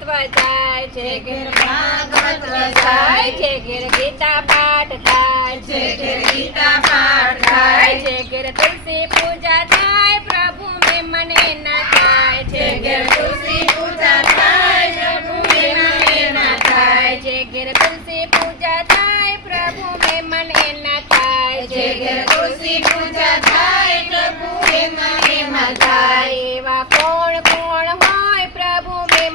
ભાગવત વચાય છે ઘેર ભાગવત થાય વસાય છે ગીર ગીતા પાઠ થાય છે ઘેર ગીતા પાઠ થાય છે ઘેર તુલસી પૂજા થાય પ્રભુ મે મને ના થાય છે ઘેર તુલસી પૂજા થાય પ્રભુ મે મને ના થાય છે ઘેર તુલસી પૂજા થાય પ્રભુ મે મને ના થાય જે ઘેર તુલસી પૂજા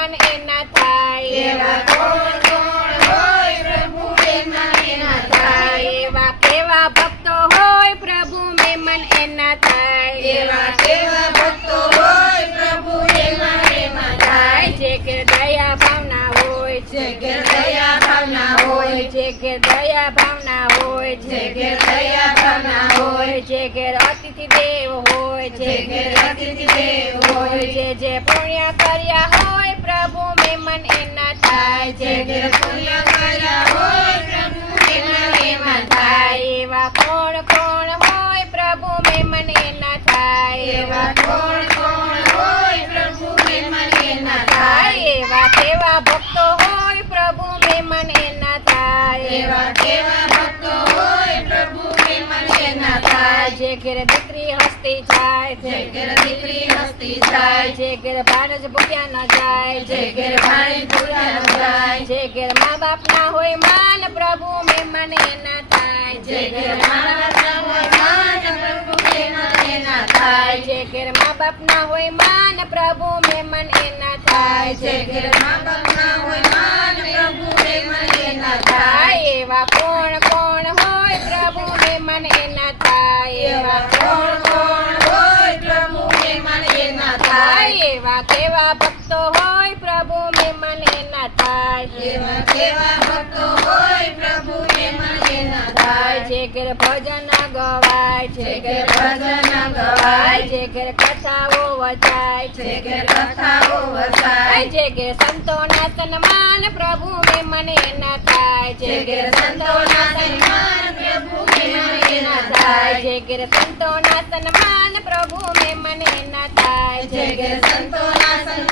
મને ના થાય. એવા કોણ કોણ હોય પ્રભુ મે મને ના થાય. એવા કેવા ભક્તો હોય પ્રભુ મે એના થાય. એવા કેવા ભક્તો હોય પ્રભુ મે મને ના થાય. જે કે દયા ભાવના હોય જે હોય જે કે દયા ભાવના હોય જે ઘેર દયા ભાવના હોય જે ઘેર અતિથિ દેવ હોય જે ઘેર અતિથિ દેવ હોય. જે જે પુણ્ય કર્યા હોય પ્રભુ મે મન એના થાય. જે ઘેર પુણ્ય કર્યા હોય જે ઘેર દીકરી હસ્તી જાય જે ઘેર દીકરી હસ્તી જાય જે ઘેર ભાણજ ભૂખ્યા ન જાય જે ઘેર ભાણી ભૂલ્યા ન જાય જે ઘેર મા બાપ ના હોય માન પ્રભુ મે મને ના થાય જે ઘેર માણસ ના હોય માન પ્રભુ મે મને ના થાય જે ઘેર મા બાપ ના હોય માન પ્રભુ મે મને ના થાય જે ઘેર મા બાપ ના હોય થાય જે ઘેર ભજન ગવાય જે છે ઘેર ભજન ગવાય જે ઘેર કથાઓ વચાય જે છે ઘેર કથાઓ વસાય જે ઘેર સંતોના સન્માન પ્રભુ મે મને ના થાય જે ઘેર સંતોના સન્માન પ્રભુ મે મને ના થાય જે ઘેર સંતોના સન્માન પ્રભુ મે મને ના થાય જે ઘેર સંતોના સન્માન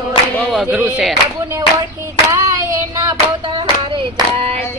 ઓળખી બહુ અઘરું છે. પ્રભુને ઓળખી જાય એના ભવતર હારે જાય